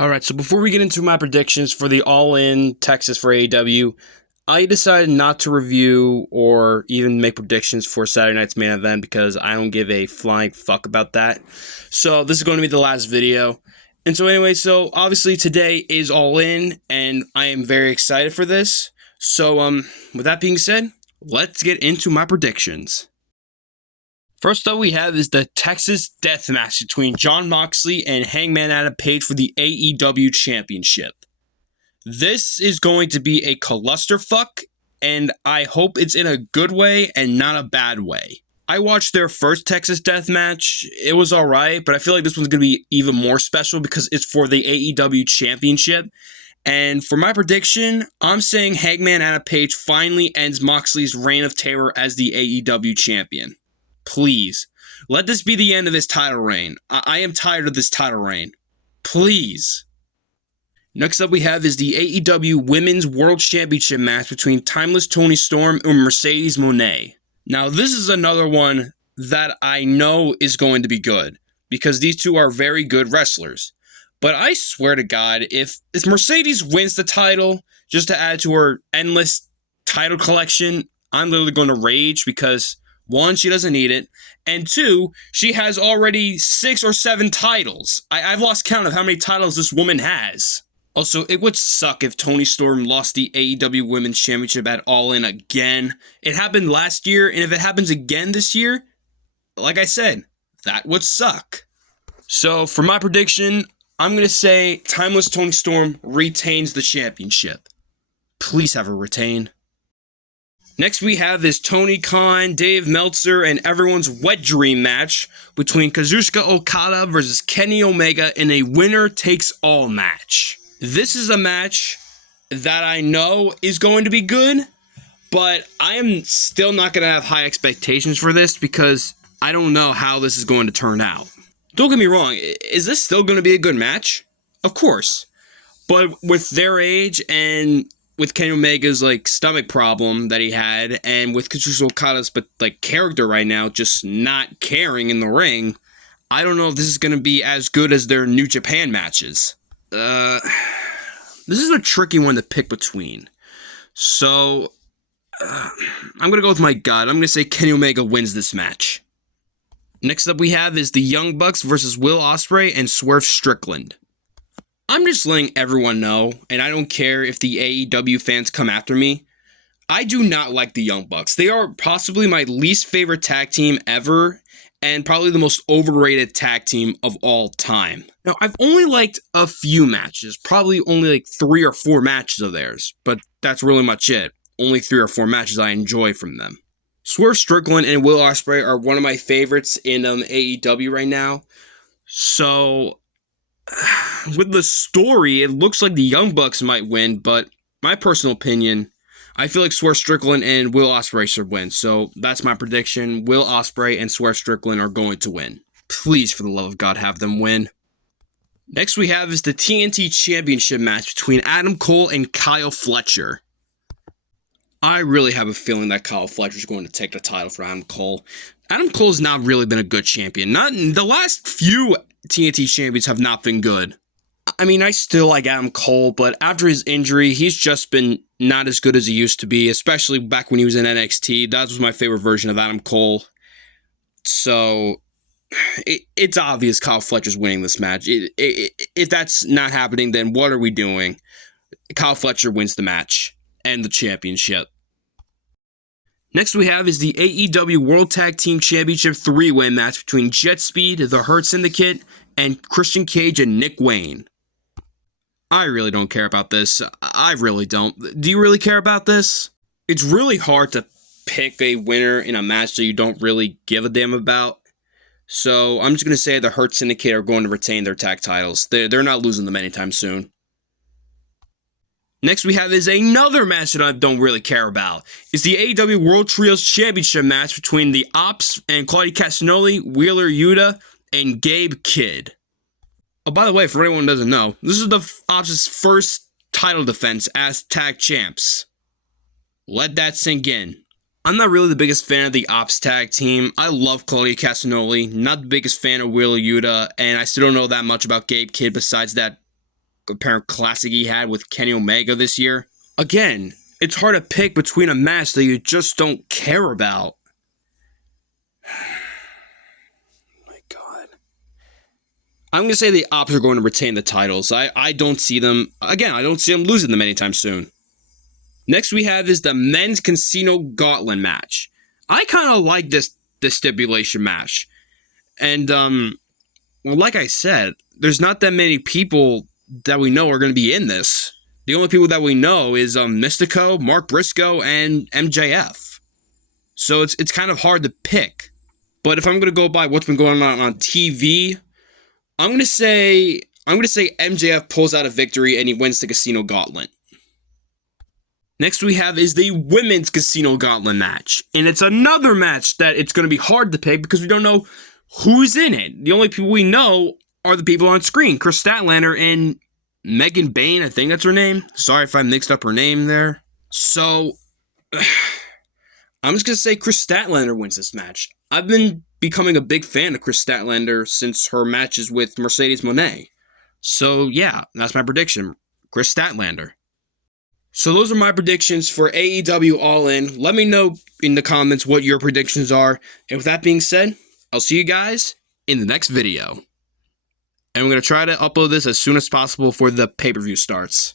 Alright, so before we get into my predictions for the All-In Texas for AEW, I decided not to review or even make predictions for Saturday night's main event because I don't give a flying fuck about that. So this is going to be the last video. And so anyway, so obviously today is All-In, and I am very excited for this. So with that being said, let's get into my predictions. First up we have is the Texas Death Match between Jon Moxley and Hangman Adam Page for the AEW Championship. This is going to be a clusterfuck, and I hope it's in a good way and not a bad way. I watched their first Texas Death Match. It was alright, but I feel like this one's going to be even more special because it's for the AEW Championship. And for my prediction, I'm saying Hangman Adam Page finally ends Moxley's reign of terror as the AEW Champion. Please, let this be the end of his title reign. I am tired of this title reign. Please. Next up we have is the AEW Women's World Championship match between Timeless Toni Storm and Mercedes Moné. Now this is another one that I know is going to be good because these two are very good wrestlers. But I swear to God, if Mercedes wins the title just to add to her endless title collection, I'm literally going to rage because one, she doesn't need it, and two, she has already 6 or 7 titles. I've lost count of how many titles this woman has. Also, it would suck if Toni Storm lost the AEW Women's Championship at All In again. It happened last year, and if it happens again this year, like I said, that would suck. So, for my prediction, I'm going to say Timeless Toni Storm retains the championship. Please have her retain. Next we have this Tony Khan, Dave Meltzer, and everyone's wet dream match between Kazuchika Okada versus Kenny Omega in a winner-takes-all match. This is a match that I know is going to be good, but I am still not going to have high expectations for this because I don't know how this is going to turn out. Don't get me wrong, is this still going to be a good match? Of course. But with their age and with Kenny Omega's stomach problem that he had, and with Kazuchika Okada's character right now just not caring in the ring, I don't know if this is going to be as good as their New Japan matches. This is a tricky one to pick between. So I'm going to go with my gut. I'm going to say Kenny Omega wins this match. Next up we have is the Young Bucks versus Will Ospreay and Swerve Strickland. I'm just letting everyone know, and I don't care if the AEW fans come after me, I do not like the Young Bucks. They are possibly my least favorite tag team ever, and probably the most overrated tag team of all time. Now, I've only liked a few matches, probably only 3 or 4 matches of theirs, but that's really much it. Only 3 or 4 matches I enjoy from them. Swerve Strickland and Will Ospreay are one of my favorites in AEW right now, so with the story, it looks like the Young Bucks might win, but my personal opinion, I feel like Swerve Strickland and Will Ospreay should win. So that's my prediction. Will Ospreay and Swerve Strickland are going to win. Please, for the love of God, have them win. Next we have is the TNT Championship match between Adam Cole and Kyle Fletcher. I really have a feeling that Kyle Fletcher is going to take the title for Adam Cole. Adam Cole's not really been a good champion. Not in the last few TNT champions have not been good. I mean, I still like Adam Cole, but after his injury, he's just been not as good as he used to be, especially back when he was in NXT. That was my favorite version of Adam Cole. So, it's obvious Kyle Fletcher's winning this match. If that's not happening, then what are we doing? Kyle Fletcher wins the match and the championship. Next we have is the AEW World Tag Team Championship 3-way match between Jet Speed, the Hurt Syndicate, and Christian Cage and Nick Wayne. I really don't care about this. I really don't. Do you really care about this? It's really hard to pick a winner in a match that you don't really give a damn about. So I'm just going to say the Hurt Syndicate are going to retain their tag titles. They're not losing them anytime soon. Next we have is another match that I don't really care about. It's the AEW World Trios Championship match between the Ops and Claudio Castagnoli, Wheeler Yuta, and Gabe Kidd. Oh, by the way, for anyone who doesn't know, this is the Ops' first title defense as tag champs. Let that sink in. I'm not really the biggest fan of the Ops tag team. I love Claudio Castagnoli, not the biggest fan of Wheeler Yuta, and I still don't know that much about Gabe Kidd besides that apparent classic he had with Kenny Omega this year. Again, it's hard to pick between a match that you just don't care about. My God. I'm going to say the Ops are going to retain the titles. I don't see them, again, I don't see them losing them anytime soon. Next we have is the Men's Casino Gauntlet match. I kind of like this stipulation match. And, well, like I said, there's not that many people that we know are going to be in this. The only people that we know is Mystico, Mark Briscoe, and MJF. So it's kind of hard to pick. But if I'm going to go by what's been going on TV, I'm going to say MJF pulls out a victory and he wins the Casino Gauntlet. Next we have is the Women's Casino Gauntlet match. And it's another match that it's going to be hard to pick because we don't know who's in it. The only people we know are the people on screen. Chris Statlander and Megan Bayne, I think that's her name. Sorry if I mixed up her name there. So, I'm just going to say Chris Statlander wins this match. I've been becoming a big fan of Chris Statlander since her matches with Mercedes Moné. So, yeah, that's my prediction. Chris Statlander. So those are my predictions for AEW All In. Let me know in the comments what your predictions are. And with that being said, I'll see you guys in the next video. And we're going to try to upload this as soon as possible before the pay-per-view starts.